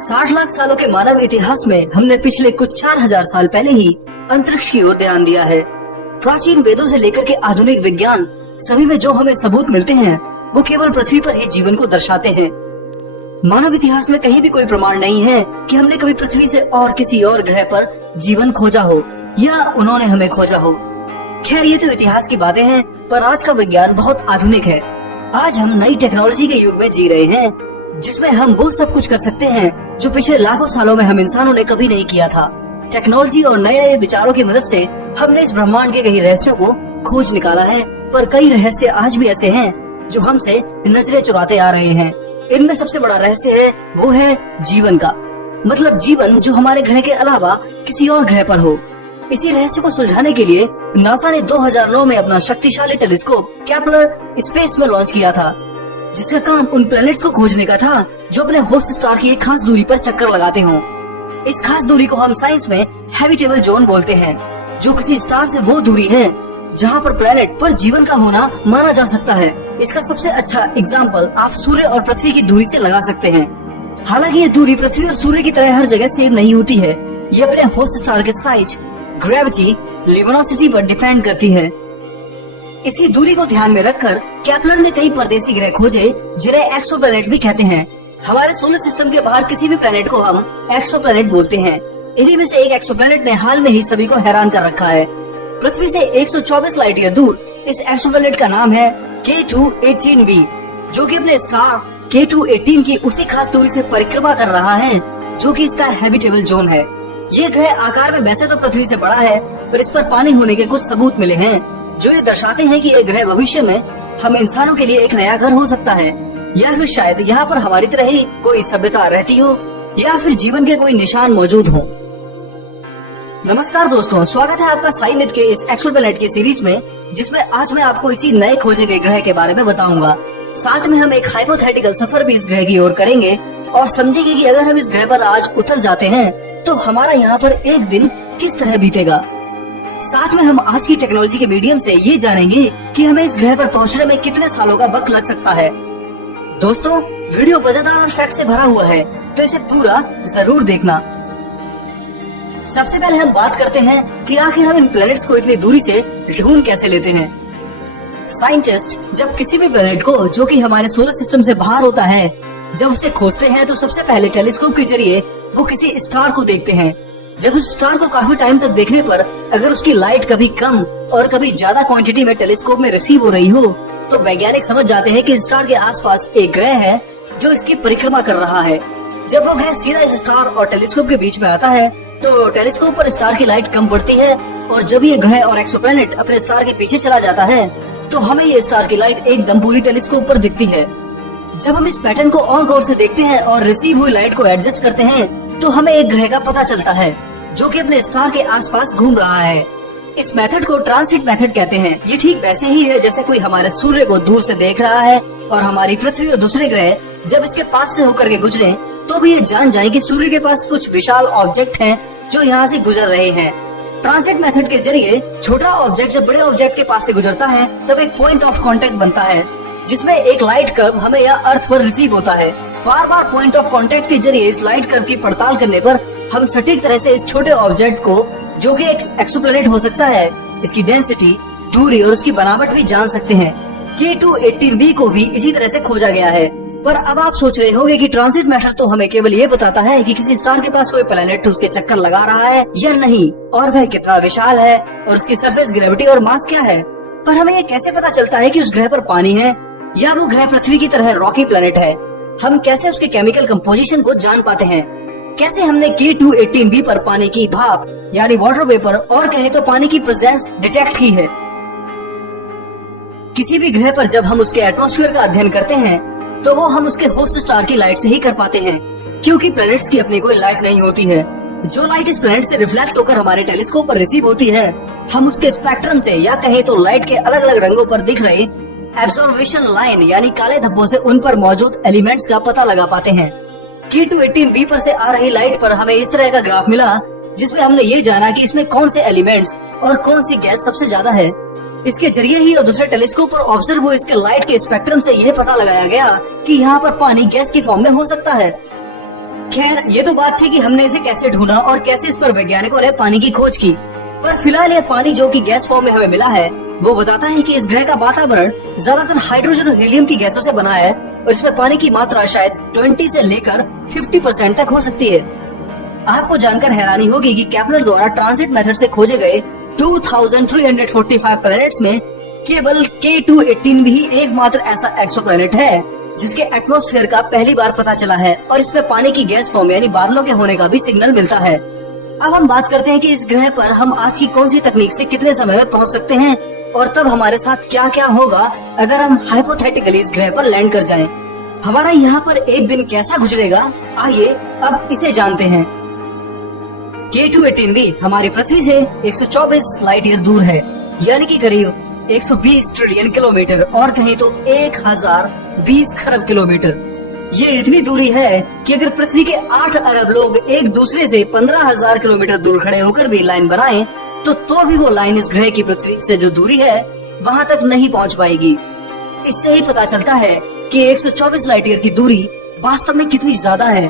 60 लाख सालों के मानव इतिहास में हमने पिछले कुछ 4000 साल पहले ही अंतरिक्ष की ओर ध्यान दिया है। प्राचीन वेदों से लेकर के आधुनिक विज्ञान, सभी में जो हमें सबूत मिलते हैं वो केवल पृथ्वी पर ही जीवन को दर्शाते हैं। मानव इतिहास में कहीं भी कोई प्रमाण नहीं है कि हमने कभी पृथ्वी से और किसी और ग्रह पर जीवन खोजा हो या उन्होंने हमें खोजा हो। खैर, ये तो इतिहास की बातें हैं, पर आज का विज्ञान बहुत आधुनिक है। आज हम नई टेक्नोलॉजी के युग में जी रहे हैं जिसमें हम वो सब कुछ कर सकते हैं जो पिछले लाखों सालों में हम इंसानों ने कभी नहीं किया था। टेक्नोलॉजी और नए नए विचारों की मदद से हमने इस ब्रह्मांड के कई रहस्यों को खोज निकाला है, पर कई रहस्य आज भी ऐसे हैं जो हमसे नजरें चुराते आ रहे हैं। इनमें सबसे बड़ा रहस्य है वो है जीवन का, मतलब जीवन जो हमारे ग्रह के अलावा किसी और ग्रह पर हो। इसी रहस्य को सुलझाने के लिए नासा ने 2009 में अपना शक्तिशाली टेलीस्कोप केपलर स्पेस में लॉन्च किया था, जिसका काम उन प्लैनेट्स को खोजने का था जो अपने होस्ट स्टार की एक खास दूरी पर चक्कर लगाते हों। इस खास दूरी को हम साइंस में हैबिटेबल जोन बोलते हैं, जो किसी स्टार से वो दूरी है जहाँ पर प्लैनेट पर जीवन का होना माना जा सकता है। इसका सबसे अच्छा एग्जाम्पल आप सूर्य और पृथ्वी की दूरी से लगा सकते हैं। हालांकि ये दूरी पृथ्वी और सूर्य की तरह हर जगह सेम नहीं होती है। ये अपने होस्ट स्टार के साइज, ग्रेविटी, ल्यूमिनोसिटी पर डिपेंड करती है। इसी दूरी को ध्यान में रखकर केपलर ने कई परदेसी ग्रह खोजे जिन्हें एक्सोप्लैनेट भी कहते हैं। हमारे सोलर सिस्टम के बाहर किसी भी प्लैनेट को हम एक्सोप्लैनेट बोलते हैं। इन्हीं में से एक एक्सोप्लैनेट ने हाल में ही सभी को हैरान कर रखा है। पृथ्वी से 124 लाइट ईयर दूर इस एक्सोप्लैनेट का नाम है K2-18b, जो कि अपने स्टार K2-18 की उसी खास दूरी से परिक्रमा कर रहा है जो कि इसका हैबिटेबल जोन है। ये ग्रह आकार में वैसे तो पृथ्वी से बड़ा है, पर इस पर पानी होने के कुछ सबूत मिले हैं जो ये दर्शाते हैं कि ये ग्रह भविष्य में हम इंसानों के लिए एक नया घर हो सकता है, या फिर शायद यहाँ पर हमारी तरह ही कोई सभ्यता रहती हो, या फिर जीवन के कोई निशान मौजूद हो। नमस्कार दोस्तों, स्वागत है आपका साई मिथ के इस एक्सोप्लैनेट की सीरीज में, जिसमें आज मैं आपको इसी नए खोजे गए ग्रह के बारे में बताऊंगा। साथ में हम एक हाइपोथेटिकल सफर भी इस ग्रह की ओर करेंगे और समझेंगे कि अगर हम इस ग्रह पर आज उतर जाते हैं तो हमारा यहाँ पर एक दिन किस तरह बीतेगा। साथ में हम आज की टेक्नोलॉजी के मीडियम से ये जानेंगे कि हमें इस ग्रह पर पहुंचने में कितने सालों का वक्त लग सकता है। दोस्तों, वीडियो मजेदार और फैक्ट से भरा हुआ है, तो इसे पूरा जरूर देखना। सबसे पहले हम बात करते हैं कि आखिर हम इन प्लैनेट्स को इतनी दूरी से ढूंढ कैसे लेते हैं। साइंटिस्ट जब किसी भी प्लैनेट को जो कि हमारे सोलर सिस्टम से बाहर होता है, जब उसे खोजते हैं तो सबसे पहले टेलीस्कोप के जरिए वो किसी स्टार को देखते हैं। जब उस स्टार को काफी टाइम तक देखने पर अगर उसकी लाइट कभी कम और कभी ज्यादा क्वांटिटी में टेलीस्कोप में रिसीव हो रही हो, तो वैज्ञानिक समझ जाते हैं कि स्टार के आसपास एक ग्रह है जो इसकी परिक्रमा कर रहा है। जब वो ग्रह सीधा इस स्टार और टेलीस्कोप के बीच में आता है तो टेलीस्कोप पर स्टार की लाइट कम पड़ती है, और जब ये ग्रह और एक्सोप्लैनेट अपने स्टार के पीछे चला जाता है तो हमें ये स्टार की लाइट एकदम पूरी टेलीस्कोप पर दिखती है। जब हम इस पैटर्न को और गौर से देखते हैं और रिसीव हुई लाइट को एडजस्ट करते हैं तो हमें एक ग्रह का पता चलता है जो कि अपने स्टार के आसपास घूम रहा है। इस मेथड को ट्रांसिट मेथड कहते हैं। ये ठीक वैसे ही है जैसे कोई हमारे सूर्य को दूर से देख रहा है और हमारी पृथ्वी और दूसरे ग्रह जब इसके पास से होकर के गुजरे तो भी ये जान जाए कि सूर्य के पास कुछ विशाल ऑब्जेक्ट हैं जो यहाँ से गुजर रहे हैं। ट्रांसिट मेथड के जरिए छोटा ऑब्जेक्ट जब बड़े ऑब्जेक्ट के पास से गुजरता है तब एक पॉइंट ऑफ कांटेक्ट बनता है, जिसमें एक लाइट कर्व हमें या अर्थ पर रिसीव होता है। बार बार पॉइंट ऑफ कांटेक्ट के जरिए इस लाइट कर्व की पड़ताल करने पर हम सटीक तरह से इस छोटे ऑब्जेक्ट को, जो कि एक एक्सोप्लैनेट हो सकता है, इसकी डेंसिटी, दूरी और उसकी बनावट भी जान सकते हैं। K2-18b को भी इसी तरह से खोजा गया है। पर अब आप सोच रहे होंगे कि ट्रांसिट मेथड तो हमें केवल ये बताता है कि किसी स्टार के पास कोई प्लैनेट उसके चक्कर लगा रहा है या नहीं, और वह कितना विशाल है और उसकी सरफेस ग्रेविटी और मास क्या है। पर हमें ये कैसे पता चलता है कि उस ग्रह पर पानी है या वो ग्रह पृथ्वी की तरह रॉकी प्लैनेट है। हम कैसे उसके केमिकल कंपोजिशन को जान पाते हैं। कैसे हमने K2-18b पर पानी की भाप यानी वाटर वेपर और कहे तो पानी की प्रेजेंस डिटेक्ट की है। किसी भी ग्रह पर जब हम उसके एटमॉस्फेयर का अध्ययन करते हैं तो वो हम उसके होस्ट स्टार की लाइट से ही कर पाते हैं, क्योंकि प्लैनेट्स की अपनी कोई लाइट नहीं होती है। जो लाइट इस प्लैनेट से रिफ्लेक्ट होकर हमारे टेलीस्कोप पर रिसीव होती है, हम उसके स्पेक्ट्रम से या कहे तो लाइट के अलग अलग रंगों पर दिख रहे एब्जॉर्वेशन लाइन यानी काले धब्बों से उन पर मौजूद एलिमेंट्स का पता लगा पाते हैं। K2-18b पर से आ रही लाइट पर हमें इस तरह का ग्राफ मिला, जिसमें हमने ये जाना कि इसमें कौन से एलिमेंट्स और कौन सी गैस सबसे ज्यादा है। इसके जरिए ही और दूसरे टेलीस्कोप पर ऑब्जर्व हुए इसके लाइट के स्पेक्ट्रम से यह पता लगाया गया कि यहाँ पर पानी गैस की फॉर्म में हो सकता है। खैर, ये तो बात थी कि हमने इसे कैसे ढूंढा और कैसे इस पर वैज्ञानिकों ने पानी की खोज की। पर फिलहाल ये पानी जो कि गैस फॉर्म में हमें मिला है, वो बताता है कि इस ग्रह का वातावरण ज्यादातर हाइड्रोजन और हीलियम की गैसों से बना है और इसमें पानी की मात्रा शायद 20 से लेकर 50% तक हो सकती है। आपको जानकर हैरानी होगी कि केपलर द्वारा ट्रांजिट मेथड से खोजे गए 2345 प्लैनेट्स में केवल K2-18 भी एकमात्र ऐसा एक्सोप्लैनेट है जिसके एटमॉस्फेयर का पहली बार पता चला है और इसमें पानी की गैस फॉर्म यानी बादलों के होने का भी सिग्नल मिलता है। अब हम बात करते हैं कि इस ग्रह पर हम आज की कौन सी तकनीक से कितने समय में पहुंच सकते हैं और तब हमारे साथ क्या क्या होगा अगर हम हाइपोथेटिकली इस ग्रह पर लैंड कर जाएं। हमारा यहाँ पर एक दिन कैसा गुजरेगा, आइए अब इसे जानते हैं। K2-18 भी हमारी पृथ्वी से 124 लाइट ईयर दूर है, यानी कि करीब 120 ट्रिलियन किलोमीटर और कहीं तो 1020 खरब किलोमीटर। ये इतनी दूरी है कि अगर पृथ्वी के 8 अरब लोग एक दूसरे से 15,000 किलोमीटर दूर खड़े होकर भी लाइन बनाएं, तो भी वो लाइन इस ग्रह की पृथ्वी से जो दूरी है वहाँ तक नहीं पहुँच पाएगी। इससे ही पता चलता है कि 124 लाइट ईयर की दूरी वास्तव में कितनी ज्यादा है।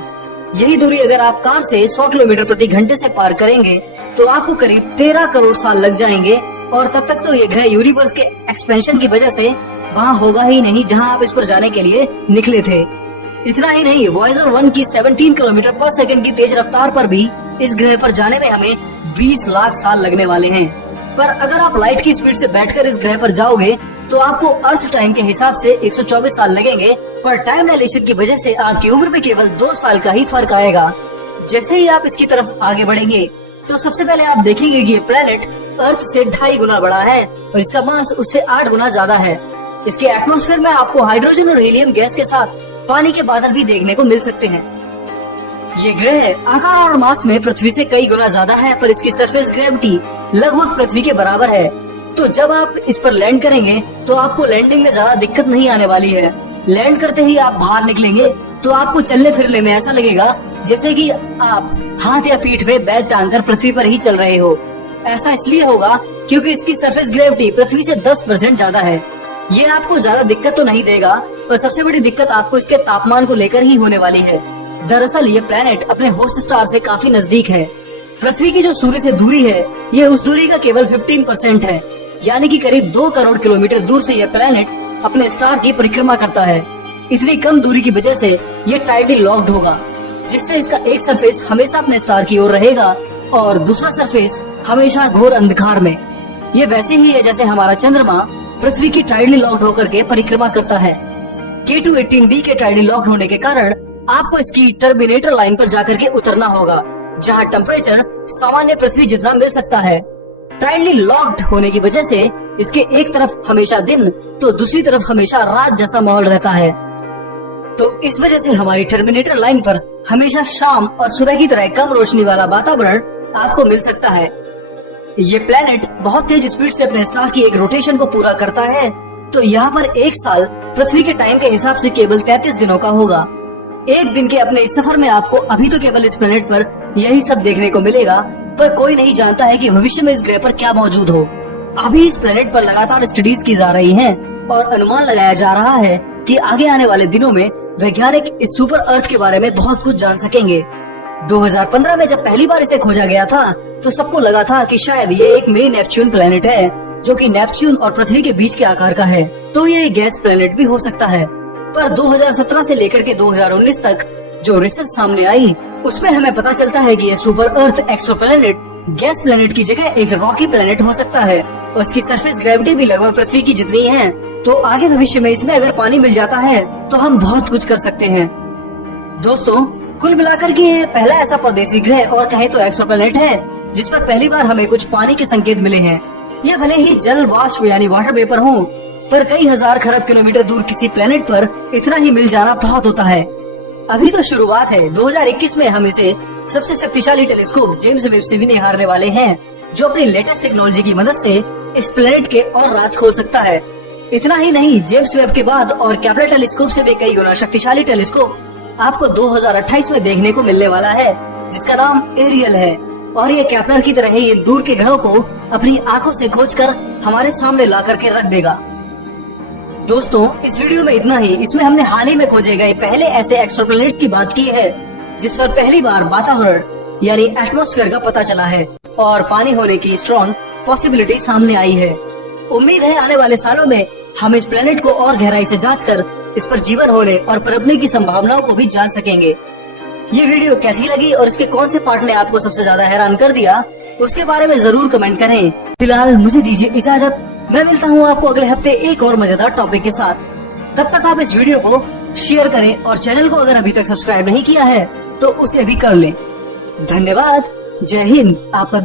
यही दूरी अगर आप कार से 100 किलोमीटर प्रति घंटे से पार करेंगे तो आपको करीब 13 करोड़ साल लग जाएंगे और तब तक तो ये ग्रह यूनिवर्स के एक्सपेंशन की वजह से वहाँ होगा ही नहीं जहाँ आप इस पर जाने के लिए निकले थे। इतना ही नहीं, वॉयेजर 1 की 17 किलोमीटर पर सेकंड की तेज रफ्तार पर भी इस ग्रह पर जाने में हमें 20 लाख साल लगने वाले हैं। पर अगर आप लाइट की स्पीड से बैठकर इस ग्रह पर जाओगे तो आपको अर्थ टाइम के हिसाब से 124 साल लगेंगे, पर टाइम डायलेशन की वजह से आपकी उम्र में केवल 2 साल का ही फर्क आएगा। जैसे ही आप इसकी तरफ आगे बढ़ेंगे तो सबसे पहले आप देखेंगे कि ये प्लेनेट अर्थ से 2.5 गुना बड़ा है और इसका मास उससे 8 गुना ज्यादा है। इसके एटमॉस्फेयर में आपको हाइड्रोजन और हीलियम गैस के साथ पानी के बादल भी देखने को मिल सकते हैं। ये ग्रह आकार और मास में पृथ्वी से कई गुना ज्यादा है, पर इसकी सरफेस ग्रेविटी लगभग पृथ्वी के बराबर है। तो जब आप इस पर लैंड करेंगे तो आपको लैंडिंग में ज्यादा दिक्कत नहीं आने वाली है। लैंड करते ही आप बाहर निकलेंगे तो आपको चलने फिरने में ऐसा लगेगा जैसे कि आप हाथ या पीठ पे बैग टांगकर पृथ्वी पर ही चल रहे हो। ऐसा इसलिए होगा क्योंकि इसकी सरफेस ग्रेविटी पृथ्वी से 10% ज्यादा है। ये आपको ज्यादा दिक्कत तो नहीं देगा, पर सबसे बड़ी दिक्कत आपको इसके तापमान को लेकर ही होने वाली है। दरअसल ये प्लेनेट अपने होस्ट स्टार से काफी नजदीक है। पृथ्वी की जो सूर्य से दूरी है ये उस दूरी का केवल 15% है, यानी कि करीब 2 करोड़ किलोमीटर दूर से यह प्लेनेट अपने स्टार की परिक्रमा करता है। इतनी कम दूरी की वजह से ये टाइटली लॉक्ड होगा, जिससे इसका एक सरफेस हमेशा अपने स्टार की ओर रहेगा और दूसरा सरफेस हमेशा घोर अंधकार में। ये वैसे ही है जैसे हमारा चंद्रमा पृथ्वी की टाइटली लॉक्ड होकर के परिक्रमा करता है। K2-18b के टाइटली लॉक्ड होने के कारण आपको इसकी टर्मिनेटर लाइन पर जाकर के उतरना होगा, जहाँ टेम्परेचर सामान्य पृथ्वी जितना मिल सकता है। टाइटली लॉक्ड होने की वजह से इसके एक तरफ हमेशा दिन तो दूसरी तरफ हमेशा रात जैसा माहौल रहता है। तो इस वजह से हमारी टर्मिनेटर लाइन पर हमेशा शाम और सुबह की तरह कम रोशनी वाला वातावरण आपको मिल सकता है। ये प्लेनेट बहुत तेज स्पीड से अपने स्टार की एक रोटेशन को पूरा करता है, तो यहाँ पर एक साल पृथ्वी के टाइम के हिसाब से केवल 33 दिनों का होगा। एक दिन के अपने इस सफर में आपको अभी तो केवल इस प्लेनेट पर यही सब देखने को मिलेगा, पर कोई नहीं जानता है कि भविष्य में इस ग्रह पर क्या मौजूद हो। अभी इस प्लेनेट पर लगातार स्टडीज की जा रही हैं और अनुमान लगाया जा रहा है कि आगे आने वाले दिनों में वैज्ञानिक इस सुपर अर्थ के बारे में बहुत कुछ जान सकेंगे। 2015 में जब पहली बार इसे खोजा गया था तो सबको लगा था कि शायद ये एक मिनी नेपच्यून प्लेनेट है, जो कि नेपच्यून और पृथ्वी के बीच के आकार का है, तो ये गैस प्लेनेट भी हो सकता है। पर 2017 से लेकर के 2019 तक जो रिसर्च सामने आई उसमें हमें पता चलता है कि ये सुपर अर्थ एक्सोप्लैनेट गैस प्लेनेट की जगह एक रॉकी प्लेनेट हो सकता है और इसकी सरफेस ग्रेविटी भी लगभग पृथ्वी की जितनी है। तो आगे भविष्य में इसमें अगर पानी मिल जाता है तो हम बहुत कुछ कर सकते हैं। दोस्तों, कुल मिलाकर के ये पहला ऐसा परदेशी ग्रह और कहे तो एक्सोप्लैनेट है जिस पर पहली बार हमें कुछ पानी के संकेत मिले हैं। यह भले ही जल वाष्प यानी वाटर वेपर हो, पर कई हजार खरब किलोमीटर दूर किसी प्लेनेट पर इतना ही मिल जाना बहुत होता है। अभी तो शुरुआत है। 2021 में हम इसे सबसे शक्तिशाली टेलीस्कोप जेम्स वेब से भी निहारने वाले हैं, जो अपनी लेटेस्ट टेक्नोलॉजी की मदद से इस प्लेनेट के और राज खोल सकता है। इतना ही नहीं, जेम्स वेब के बाद और केपलर टेलीस्कोप से भी कई गुना शक्तिशाली टेलीस्कोप आपको 2028 में देखने को मिलने वाला है, जिसका नाम एरियल है। और ये केपलर की तरह ही दूर के ग्रहों को अपनी आंखों से खोजकर हमारे सामने ला करके रख देगा। दोस्तों, इस वीडियो में इतना ही। इसमें हमने हाल ही में खोजे गए पहले ऐसे एक्सोप्लैनेट की बात की है जिस पर पहली बार वातावरण यानी एटमॉस्फेयर का पता चला है और पानी होने की स्ट्रॉन्ग पॉसिबिलिटी सामने आई है। उम्मीद है आने वाले सालों में हम इस प्लेनेट को और गहराई से जांचकर इस पर जीवन होने और पनपने की संभावनाओं को भी जान सकेंगे। ये वीडियो कैसी लगी और इसके कौन से पार्ट ने आपको सबसे ज्यादा हैरान कर दिया, उसके बारे में जरूर कमेंट करें। फिलहाल मुझे दीजिए इजाजत, मैं मिलता हूँ आपको अगले हफ्ते एक और मजेदार टॉपिक के साथ। तब तक आप इस वीडियो को शेयर करें और चैनल को अगर अभी तक सब्सक्राइब नहीं किया है तो उसे भी कर लें। धन्यवाद। जय हिंद। आपका